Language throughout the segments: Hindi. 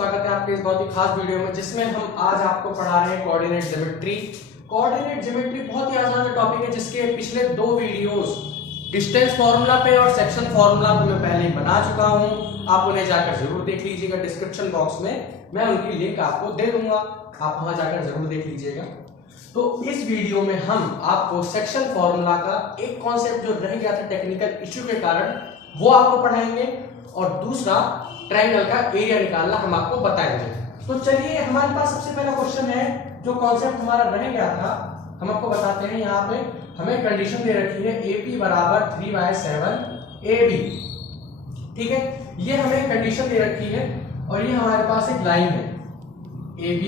स्वागत है आपके इस बहुत ही खास वीडियो में जिसमें हम आज आपको पढ़ा रहे हैं कोऑर्डिनेट ज्योमेट्री। कोऑर्डिनेट ज्योमेट्री बहुत ही आसान टॉपिक है जिसके पिछले दो वीडियोस डिस्टेंस फार्मूला पे और सेक्शन फार्मूला पे मैं पहले ही बना चुका हूं। आप उन्हें जाकर जरूर देख लीजिएगा, डिस्क्रिप्शन बॉक्स में मैं उनकी लिंक आपको दे दूंगा, आप वहां जाकर जरूर देख लीजिएगा। तो इस वीडियो में हम आपको सेक्शन फार्मूला का एक कॉन्सेप्ट जो रह गया था टेक्निकल इश्यू के कारण वो आपको पढ़ाएंगे और दूसरा ट्रायंगल का एरिया निकालना हम आपको बताएंगे। तो चलिए, हमारे पास सबसे पहला क्वेश्चन है जो कॉन्सेप्ट हमारा रह गया था, हम आपको बताते हैं। यहाँ पे हमें कंडीशन दे रखी है AP बराबर 3/7 AB, ठीक है। ये हमें कंडीशन दे रखी है और ये हमारे पास एक लाइन है AB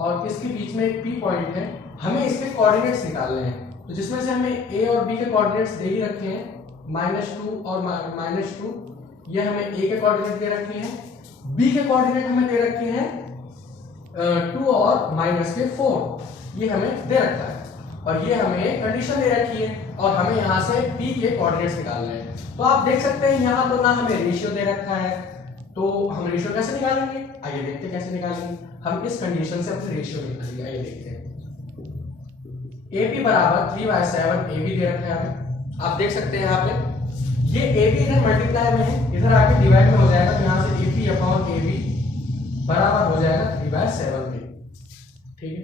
और इसके बीच में एक P पॉइंट है। हमें इसके कोऑर्डिनेट्स निकालने हैं, तो जिसमें से हमें A और B के कोऑर्डिनेट्स दे ही रखे हैं, -2 और -2। ये हमें A के कोऑर्डिनेट दे रखे हैं, B के कोऑर्डिनेट हमें दे रखे हैं 2 और -4, ये हमें दे रखा है और ये हमें कंडीशन दे रखी है और हमें यहाँ से P के कोऑर्डिनेट्स निकालने हैं। तो आप देख सकते हैं यहाँ तो ना हमें रेशियो दे रखा है, तो हम रेशियो कैसे निकालेंगे, आइए देखते हैं कैसे निकालेंगे। हम इस कंडीशन से अपने रेशियो निकालेंगे, आइए देखते हैं। AP बराबर 3/7 AB दे रखा है हमें, आप देख सकते हैं यहाँ पे ये AB इधर मल्टीप्लाई में है, इधर आके डिवाइड में हो जाएगा, तो यहाँ से AP/AB बराबर हो जाएगा 3/7 में, ठीक है।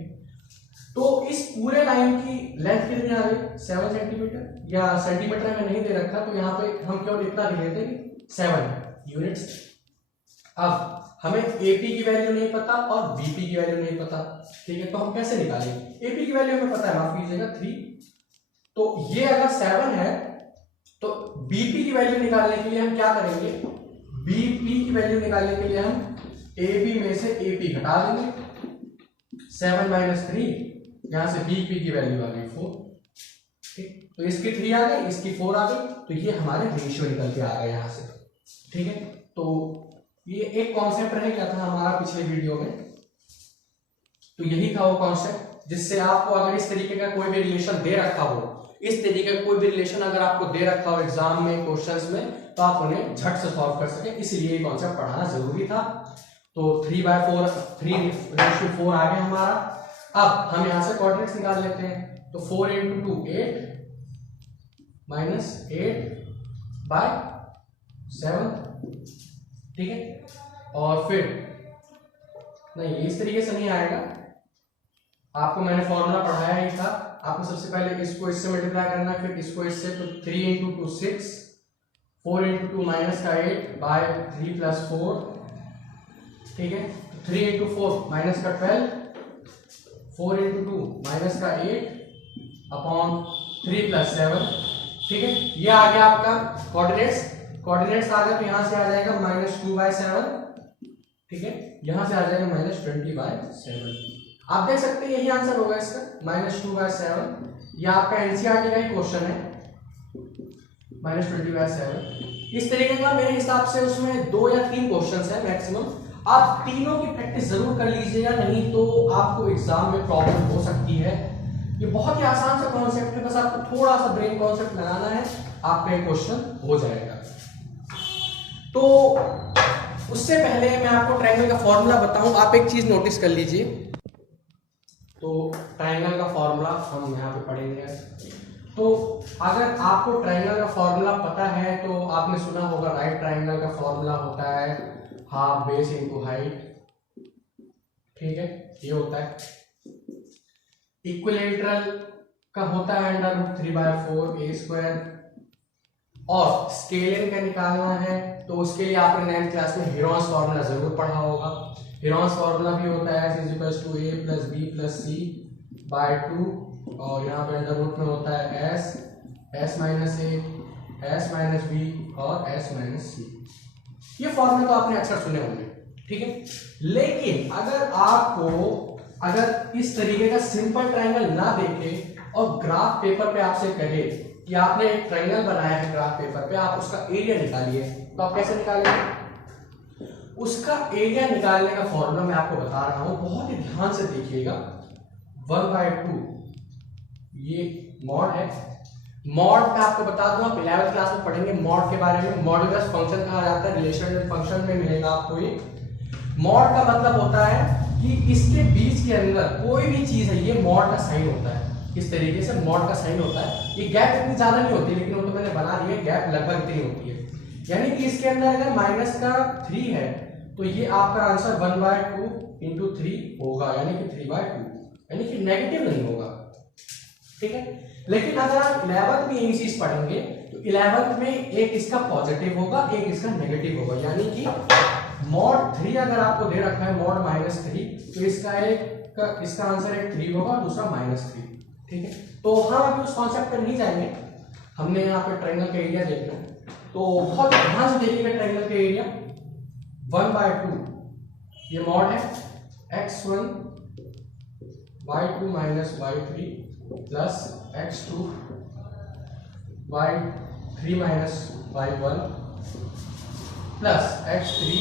तो इस पूरे लाइन की लेंथ कितनी आ गई, 7 सेंटीमीटर, या सेंटीमीटर में नहीं दे रखा तो यहाँ पे हम केवल इतना लिख लेते हैं 7 यूनिट्स। अब हमें AP की वैल्यू नहीं पता और BP की वैल्यू नहीं पता, ठीक है। तो हम कैसे निकालेंगे, AP की वैल्यू हमें पता है, माफ कीजिएगा 3, तो ये अगर 7 है तो BP की वैल्यू निकालने के लिए हम क्या करेंगे, BP की वैल्यू निकालने के लिए हम AB में से AP घटा देंगे, 7 - 3, यहां से BP की वैल्यू आ गई 4, ठीक। तो इसकी 3 आ गई, इसकी 4 आ गई, तो ये हमारे रेशियो निकल के आ गए यहां से, ठीक है। तो ये एक कॉन्सेप्ट रह गया था हमारा पिछले वीडियो में, तो यही था वो कॉन्सेप्ट जिससे आपको अगर इस तरीके का कोई भी रिलेशन दे रखा हो, इस तरीके का कोई भी रिलेशन अगर आपको दे रखा हो एग्जाम में, क्वेश्चंस में, तो आप उन्हें झट से सॉल्व कर सके, इसलिए ये कॉन्सेप्ट पढ़ाना जरूरी था। तो 3/4 3:4 आ गया हमारा। अब हम यहां से कोऑर्डिनेट्स निकाल लेते हैं, तो 4 × 2 8 -8/7, ठीक है। और फिर नहीं, इस तरीके से नहीं आएगा, आपको मैंने फॉर्मूला पढ़ाया ही था। आपको सबसे पहले इसको इससे मल्टीप्लाई करना है, फिर इसको इससे, तो 3 × 2 6, 4 × 2 -8/3 + 4, ठीक है। 3 × 4 -12, 4 × 2 -8/3 + 7, ठीक है। ये आ गया आपका कोऑर्डिनेट्स आ गया, तो यहां से आ जाएगा -2/7, ठीक है। यहां से आ जाएगा -20/7। आप देख सकते हैं यही आंसर होगा इसका, -2/7। ये आपका एनसीईआरटी का ही क्वेश्चन है, -20/7। इस तरीके का मेरे हिसाब से उसमें 2 या 3 क्वेश्चंस है मैक्सिमम। आप तीनों की प्रैक्टिस जरूर कर लीजिएगा, नहीं तो आपको एग्जाम में प्रॉब्लम हो सकती है। ये बहुत ही आसान सा कॉन्सेप्ट है, बस आपको थोड़ा सा ब्रेन कॉन्सेप्ट लगाना है, आपका क्वेश्चन हो जाएगा। तो उससे पहले मैं आपको ट्रायंगल का फॉर्मूला बताऊं, आप एक चीज नोटिस कर लीजिए। तो ट्रायंगल का फॉर्मूला हम यहाँ पे पढ़ेंगे। तो अगर आपको ट्रायंगल का फॉर्मूला पता है तो आपने सुना होगा राइट ट्रायंगल का फॉर्मूला होता है हाफ बेस इनटू हाइट, ठीक है, ये होता है। इक्विलैटरल का होता है √3/4a², और स्केलिंग का निकालना है तो उसके लिए आपने 9th क्लास में हेरोन्स फॉर्मूला जरूर पढ़ा होगा। हेरोन्स फॉर्मूला भी होता है S = a + b + c/2, और यहाँ पे अंडर रूट में होता है s - a, s - b और s - c। ये फॉर्मूला तो आपने अक्सर सुने होंगे, ठीक है। लेकिन अगर इस तरीके का सिंपल ट्रायंगल ना देखे और ग्राफ पेपर पे आपसे कहे कि आपने एक ट्रायंगल बनाया है ग्राफ पेपर पे, आप उसका एरिया निकालिए, तो आप कैसे निकालेंगे? उसका एरिया निकालने का फॉर्मूला मैं आपको बता रहा हूं, बहुत ही ध्यान से देखिएगा। 1/2 ये मॉड है, मॉड पे आपको बता दूं, आप 11वीं क्लास में पढ़ेंगे मॉड के बारे में। मॉड्यूलस फंक्शन कहा जाता है, रिलेशन फंक्शन में मिलेगा आपको ये। मॉड का मतलब होता है कि इसके बीच के अंदर कोई भी चीज है, ये मॉड का साइन होता है। इस तरीके से मॉड का साइन होता है। ये गैप इतनी ज्यादा नहीं होती, लेकिन वो तो मैंने बना दिया, गैप लगभग इतनी होती है। यानी कि इसके अंदर अगर माइनस का 3 है तो ये आपका आंसर 1/2 इंटू 3 होगा, यानी कि 3/2, यानी कि नेगेटिव नहीं होगा। ठीक है, लेकिन अगर आप 11th में यही चीज पढ़ेंगे तो 11th में एक इसका पॉजिटिव होगा, एक इसका नेगेटिव होगा। यानी कि मॉड 3 अगर आपको दे रखा है मॉड -3, तो इसका आंसर एक 3 होगा, दूसरा -3। ठीक है, तो हम अभी उस कॉन्सेप्ट पर नहीं जाएंगे, हमने यहाँ पे ट्रायंगल का एरिया देखना है। तो बहुत ध्यान से देखिएगा ट्रायंगल का एरिया 1/2, ये मॉड है x1 y2 minus y3 plus x2 y3 minus y1 plus x3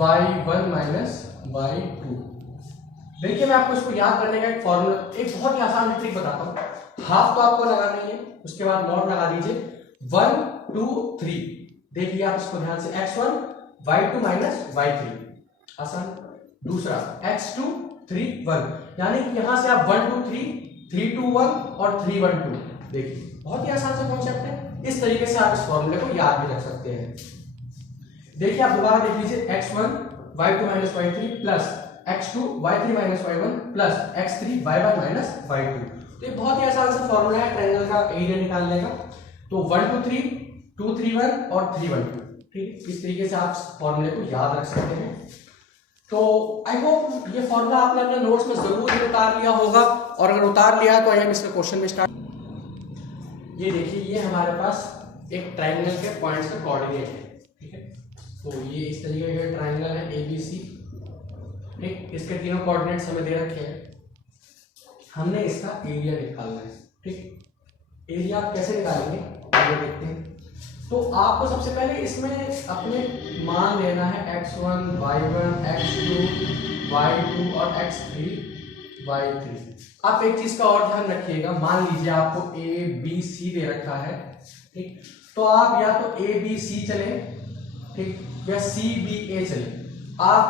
y1 minus y2। देखिए मैं आपको इसको याद करने का एक फॉर्मूला, एक बहुत ही आसान ट्रिक बताता हूँ। हाफ तो आपको लगाना ही है, उसके बाद मॉड लगा दीजिए 1 2 3। देखिए आप इसको ध्यान से, x1 y2 माइनस y3, आसान। दूसरा x2 3 1, यानी कि यहां से आप 1 2 3 3 2 1 और 3 1 2। देखिए बहुत ही आसान सा कॉन्सेप्ट है, इस तरीके से आप इस फॉर्मूले को याद भी रख सकते हैं। देखिए आप दोबारा देख लीजिए, x1 y2 minus y3 plus x2 y3 minus y1 plus x3 y1 minus y2। तो ये बहुत ही आसान सा फॉर्मूला है ट्रायंगल का एरिया निकालने का। तो 1 2 3 2 3 1 और 3 1 2। ठीक, इस तरीके से आप फॉर्मूले को याद रख सकते हैं। तो आई होप ये फॉर्मूला आपने अपने नोट्स में जरूर उतार लिया होगा, और अगर उतार लिया है तो आइए हम इसके क्वेश्चन में स्टार्ट। ये देखिए, ये हमारे पास एक ट्रायंगल के पॉइंट्स का कोऑर्डिनेट है। ठीक है, तो ये इस तरीके का ट्रायंगल है ABC। ठीक, इसके तीनों कोऑर्डिनेट्स हमें दे रखे हैं, हमने इसका एरिया निकालना है। ठीक, एरिया आप कैसे निकालेंगे आगे देखते हैं। तो आपको सबसे पहले इसमें अपने मान लेना है x1 y1 x2 y2 और x3 y3। आप एक चीज का और ध्यान रखिएगा, मान लीजिए आपको ABC दे रखा है। ठीक, तो आप या तो ABC चले, ठीक, या CBA चले। आप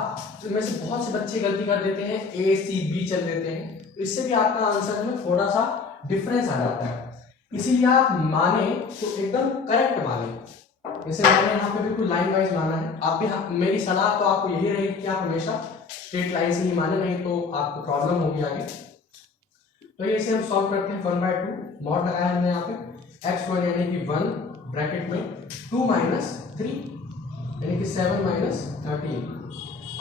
में से बहुत से बच्चे गलती कर देते हैं, ACB चल देते हैं, इससे भी आपका आंसर में थोड़ा सा डिफरेंस आ जाता है। इसीलिए आप माने तो एकदम करेक्ट माने, जैसे मैंने यहाँ पे बिल्कुल लाइन वाइज माना है। आप भी, मेरी सलाह तो आपको यही रहेगी कि आप हमेशा स्ट्रेट लाइन से ही माने, नहीं तो आपको प्रॉब्लम होगी आगे। तो ये इसे हम सॉल्व करते हैं। 1/2 मॉड लगाया हमने यहाँ पे, x1 यानी कि 1 ब्रैकेट में 2 माइनस 3 यानी कि 7 माइनस 13।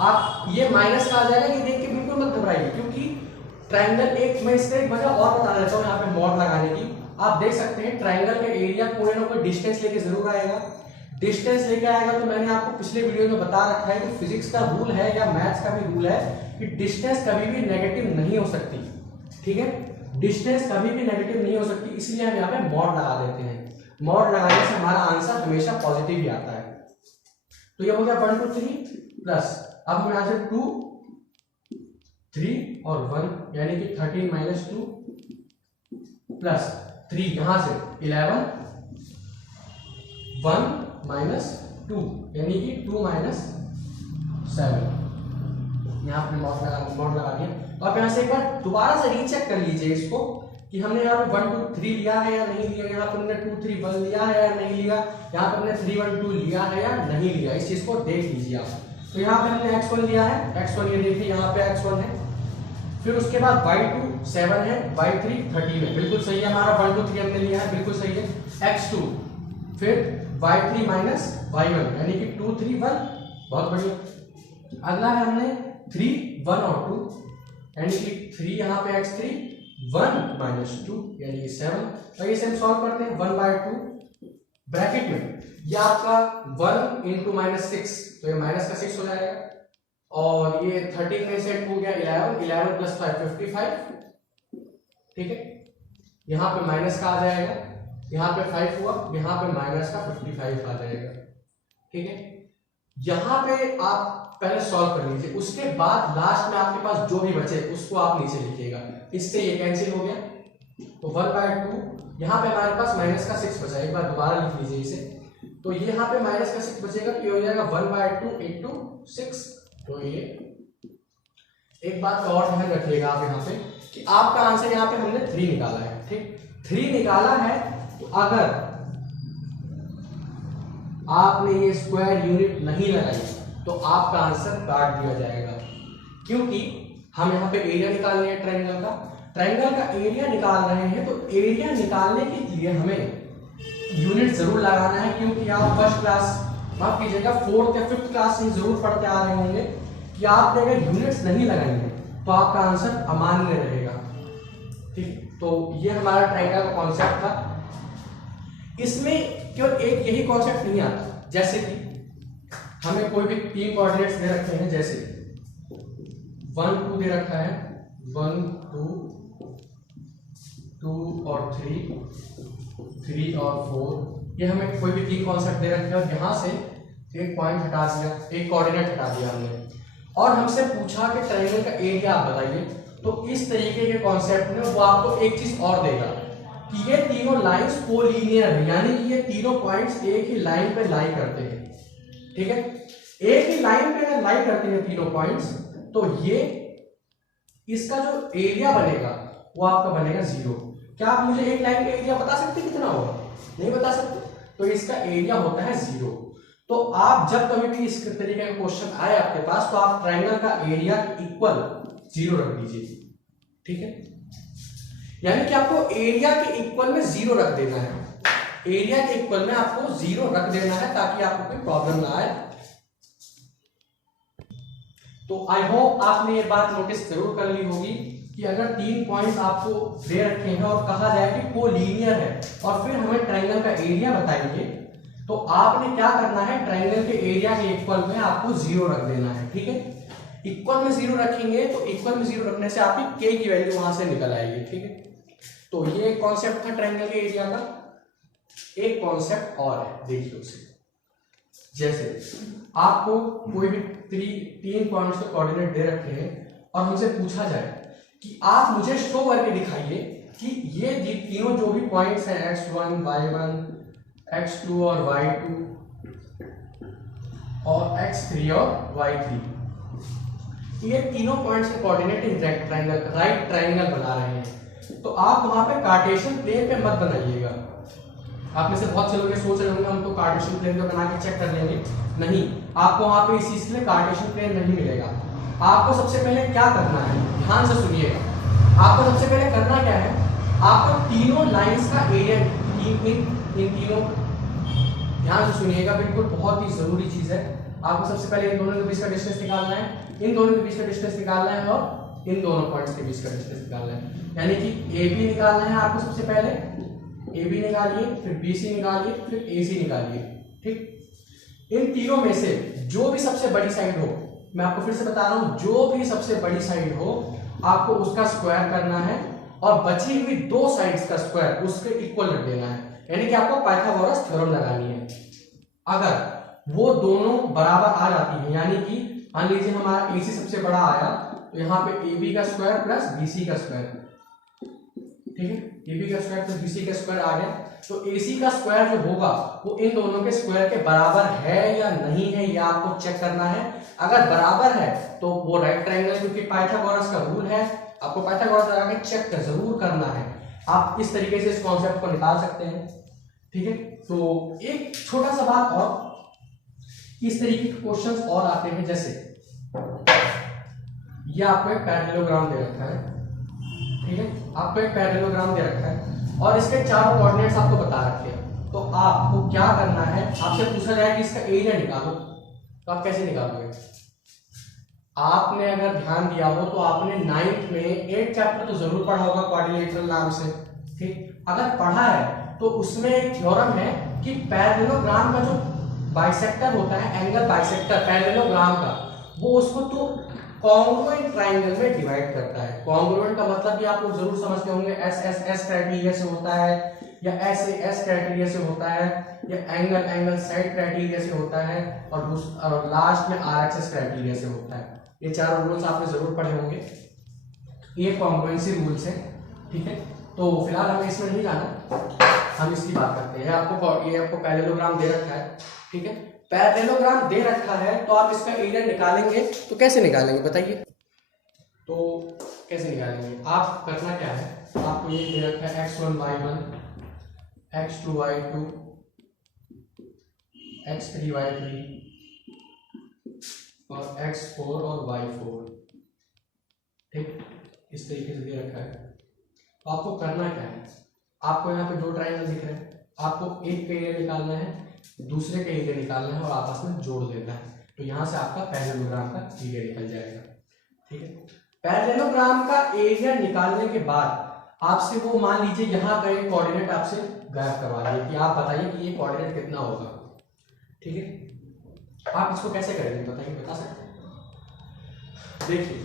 आप ये माइनस का आ जाएगा, ये देख के बिल्कुल मत घबराइए, क्योंकि ट्रायंगल एक, मैं इसका एक वजह और बता देता हूँ यहाँ पे मॉड लगाने की। आप देख सकते हैं ट्रायंगल का एरिया कोई ना कोई डिस्टेंस लेके जरूर आएगा। डिस्टेंस लेके आएगा तो मैंने आपको पिछले वीडियो में बता रखा है कि फिजिक्स का रूल है या मैथ्स का भी रूल है कि डिस्टेंस कभी भी नेगेटिव नहीं हो सकती। ठीक है, डिस्टेंस कभी भी नेगेटिव नहीं हो सकती, इसलिए हम यहाँ पे मॉड लगा देते हैं। मॉड लगाने से हमारा आंसर हमेशा पॉजिटिव ही आता है। तो ये हो गया 1 2 3 प्लस, अब हम यहाँ से 2 3 और 1 यानी कि 13 माइनस 2 प्लस 3, यहां से 11 1 माइनस 2 यानी कि 2 माइनस 7। यहाँ पे मॉड लगा दिया। तो आप यहाँ से एक बार दोबारा से रीचेक कर लीजिए इसको कि हमने यहाँ पे 1 2 3 लिया है या नहीं लिया, यहाँ पे हमने 2 3 1 लिया है या नहीं लिया, यहाँ पे हमने 3 1 2 लिया है या नहीं लिया, इस चीज को देख लीजिए आप। तो यहाँ पे हमने x1 लिया है, x1 ये देखिए यहाँ पे x1 है, फिर उसके बाद y2 7 है, y3 13 है, बिल्कुल सही है हमारा। 1 2 3 हमने लिया है, बिल्कुल सही है। x2 फिर y3 माइनस y1 यानी कि 2 3 1, बहुत बढ़िया। अगला है हमने 3 1 और 2 यानी कि 3 यहाँ पे x3 1 माइनस 2 यानी कि 7। तो ये हम सॉल्व करते हैं 1/2 ब्रैकेट में, ये आपका 1 इंटू माइनस 6, तो ये माइनस का 6 हो जाएगा, और ये 13 में से 2 गया 11, 11 प्लस 5 55। ठीक है, यहाँ पे माइनस का आ जाएगा, यहाँ पे 5 हुआ, यहाँ पे माइनस का 55 आ जाएगा। ठीक है, यहाँ पे आप पहले सॉल्व कर लीजिए, उसके बाद लास्ट में आपके पास जो भी बचे उसको आप नीचे लिखिएगा। इससे ये कैंसिल हो गया, तो 1/2 यहाँ पे हमारे पास माइनस का 6 बचा, एक बार दोबारा लिख लीजिए इसे। तो ये यहाँ पे माइनस का 6 बचेगा, तो ये हो जाएगा 1/2 इंटू 6। तो ये एक बात का और ध्यान रखिएगा आप यहाँ पे कि आपका आंसर यहाँ पे हमने 3 निकाला है, ठीक 3 निकाला है। तो अगर आपने ये स्क्वायर यूनिट नहीं लगाई तो आपका आंसर काट दिया जाएगा, क्योंकि हम यहाँ पे एरिया निकाल रहे हैं ट्रायंगल का एरिया निकाल रहे हैं। तो एरिया निकालने के लिए हमें यूनिट जरूर लगाना है, क्योंकि आप फर्स्ट क्लास, माफ कीजिएगा 4th या 5th क्लास से जरूर पढ़ते आ रहे होंगे कि आपने अगर यूनिट्स नहीं लगाएंगे तो आपका आंसर अमान्य रहेगा, ठीक। तो ये हमारा ट्रायंगल का कॉन्सेप्ट था। इसमें केवल एक यही कॉन्सेप्ट नहीं आता, जैसे कि हमें कोई भी 3 कोऑर्डिनेट्स दे रखे हैं, जैसे 1 2 दे रखा है, 1 2 और 3 और 4, ये हमें कोई भी 3 कॉन्सेप्ट दे रखे हैं और यहाँ से एक पॉइंट हटा दिया, एक कोऑर्डिनेट हटा दिया हमने, और हमसे पूछा कि ट्रायंगल का एरिया आप बताइए। तो इस तरीके के कॉन्सेप्ट में वो आपको एक चीज और देगा कि ये तीनों लाइंस कोलिनियर है, यानी कि ये तीनों पॉइंट्स एक ही लाइन पे लाई करते हैं, ठीक है। एक ही लाइन पे अगर लाई करते हैं तीनों पॉइंट्स, तो ये इसका जो एरिया बनेगा वो आपका बनेगा 0। क्या आप मुझे एक लाइन का एरिया बता सकते कितना होगा? नहीं बता सकते, तो इसका एरिया होता है 0। तो आप जब कभी भी इस तरीके का क्वेश्चन आए आपके पास, तो आप ट्रायंगल का एरिया इक्वल 0 रख दीजिए, ठीक है। यानी कि आपको एरिया के इक्वल में 0 रख देना है, एरिया के इक्वल में आपको 0 रख देना है, ताकि आपको कोई प्रॉब्लम ना आए। तो आई होप आपने ये बात नोटिस जरूर कर ली होगी कि अगर 3 पॉइंट्स आपको दे रखे हैं और कहा जाए कि कोलिनियर है और फिर हमें ट्रायंगल का एरिया बताइए, तो आपने क्या करना है, ट्रायंगल के एरिया के इक्वल में आपको 0 रख देना है, ठीक है। इक्वल में 0 रखेंगे तो इक्वल में 0 रखने से आपकी k की वैल्यू वहां से निकल आएगी, ठीक है। तो ये कॉन्सेप्ट था ट्रायंगल के एरिया का। एक कॉन्सेप्ट और है, देखिए उसे। जैसे आपको कोई भी 3 पॉइंट्स के कोऑर्डिनेट दे रखे हैं और हमसे पूछा जाए कि आप मुझे शो करके दिखाइए कि ये तीनों जो भी पॉइंट्स हैं x1 y1 x2 और y2 और x3 और y3, ये तीनों पॉइंट्स के कोऑर्डिनेट राइट ट्रायंगल बना रहे हैं। तो आप वहां पे कार्टेशियन प्लेन पे मत बनाइएगा। आप में से बहुत से लोग सोच रहे होंगे हम तो कार्टेशियन प्लेन पे बना के चेक कर लेंगे, नहीं, आपको वहां पे इस चीज के लिए कार्टेशियन प्लेन नहीं मिलेगा। आपको सबसे पहले क्या करना है, ध्यान से सुनिएगा, आपको सबसे पहले करना क्या है, आपको तीनों लाइंस का एरिया, इन तीनों, ध्यान से सुनिएगा, बिल्कुल बहुत ही जरूरी चीज है। आपको सबसे पहले इन दोनों के बीच का डिस्टेंस निकालना है, इन दोनों के बीच का डिस्टेंस निकालना है और इन दोनों पॉइंट्स के बीच का डिस्टेंस निकालना है। यानी कि AB निकालना है आपको सबसे पहले, AB निकालिए, फिर BC निकालिए, फिर AC निकालिए, ठीक। इन तीनों में से जो भी सबसे बड़ी साइड हो, मैं आपको फिर से बता रहा हूं, जो भी सबसे बड़ी साइड हो आपको उसका स्क्वायर करना है और बची हुई 2 साइड्स का स्क्वायर उसके इक्वल रख देना है। यानी कि आपको पाइथागोरस थ्योरम लगानी है। अगर वो दोनों बराबर आ जाती है, यानी कि मान लीजिए हमारा AC सबसे बड़ा आया, तो यहाँ पे AB का स्क्वायर प्लस BC का स्क्वायर, ठीक है, AB का स्क्वायर प्लस BC का स्क्वायर आ गया, तो AC का स्क्वायर जो होगा वो इन दोनों के स्क्वायर के बराबर है या नहीं है, ये आपको चेक करना है। अगर बराबर है तो वो राइट ट्रायंगल, क्योंकि पाइथागोरस का रूल है, आपको पाइथागोरस लगा के चेक जरूर करना है। आप इस तरीके से इस कॉन्सेप्ट को निकाल सकते हैं, ठीक है। तो एक छोटा सा बात और, इस तरीके के क्वेश्चंस और आते हैं, जैसे ये आपको एक पैरेललोग्राम दे रखा है, ठीक है, आपको एक पैरेललोग्राम दे रखा है और इसके चारों कोऑर्डिनेट्स आपको बता रखे हैं। तो आपको क्या करना है, आपसे पूछा जाए कि इसका एरिया निकालो, तो आप कैसे निकालोगे? आपने अगर ध्यान दिया हो तो आपने 9th में 8 चैप्टर तो जरूर पढ़ा होगा क्वाड्रिलेटरल नाम से, ठीक। अगर पढ़ा है तो उसमें एक थ्योरम है कि पैरेललोग्राम का जो बाइसेक्टर होता है, एंगल बाइसेक्टर पैरेललोग्राम का, वो उसको तो कॉन्ग्रुएंट ट्रायंगल में डिवाइड करता है। कॉन्ग्रुएंट का मतलब भी आप लोग जरूर समझते होंगे, एस क्राइटेरिया से होता है, या एस क्राइटेरिया से होता है, या एंगल साइड क्राइटेरिया से होता है, और लास्ट में RHS क्राइटेरिया से होता है। ये चारों रूल्स आपने जरूर पढ़े होंगे, ये कॉन्ग्रुएंसी रूल्स हैं, ठीक है। तो फिलहाल हमें इसमें नहीं जाना, हम इसकी बात करते हैं। ये आपको पैरेललोग्राम दे रखा है, ठीक है। पैरेललोग्राम दे रखा है तो आप इसका एरिया निकालेंगे तो कैसे निकालेंगे बताइए? तो कैसे निकालेंगे? आप करना क्या है, आपको ये दे रखा है x1 y1, x2 y2, x3 y3 और x4 और y4, ठीक, इस तरीके से दे रखा है। तो आपको करना क्या है, आपको यहाँ पे दो ट्रायंगल दिख रहे हैं, आपको एक का एरिया निकालना है, दूसरे का एरिया निकालना है और आपस में जोड़ देना है। तो यहाँ से आपका पैरेललोग्राम का एरिया निकल जाएगा, ठीक है। पैरेललोग्राम का एरिया निकालने के बाद आपसे वो मान लीजिए यहाँ का एक कोऑर्डिनेट आपसे गायब करवा दिए कि आप बताइए कि ये कोऑर्डिनेट कितना होगा, ठीक है। आप इसको कैसे करेंगे बताइए, बता सकते हैं? देखिए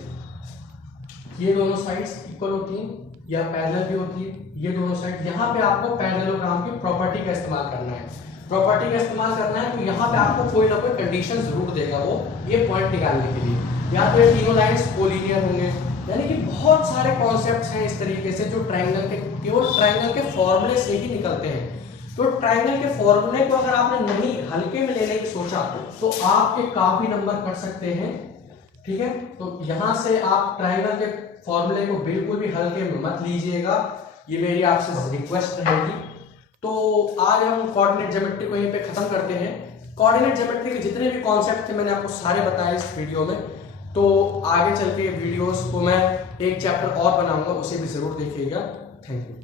ये दोनों साइड्स इक्वल होती हैं या पैरेलल भी होती है, ये दोनों साइड। यहाँ पे आपको पैरेललोग्राम की प्रॉपर्टी का इस्तेमाल करना है, प्रॉपर्टी का इस्तेमाल करना है तो यहाँ पे आपको कोई ना कोई कंडीशन जरूर देगा वो, ये पॉइंट निकालने के लिए। या तो ये तीनों लाइंस कोलिनियर होंगे, यानी कि बहुत सारे कॉन्सेप्ट्स हैं इस तरीके से जो ट्रायंगल के केवल ट्रायंगल के फॉर्मूले से ही निकलते हैं। तो ट्रायंगल के फॉर्मूले को अगर आपने नहीं हल्के में लेने की सोचा तो आपके काफी नंबर कट सकते हैं, ठीक है। तो यहाँ से आप ट्रायंगल के फॉर्मूले को बिल्कुल भी हल्के में मत लीजिएगा, ये मेरी आपसे रिक्वेस्ट रहेगी। तो आज हम कोऑर्डिनेट ज्योमेट्री को यहीं पे खत्म करते हैं। कोऑर्डिनेट ज्योमेट्री के जितने भी कॉन्सेप्ट थे मैंने आपको सारे बताए इस वीडियो में। तो आगे चल के वीडियोस को मैं एक चैप्टर और बनाऊंगा, उसे भी जरूर देखिएगा। Thank you.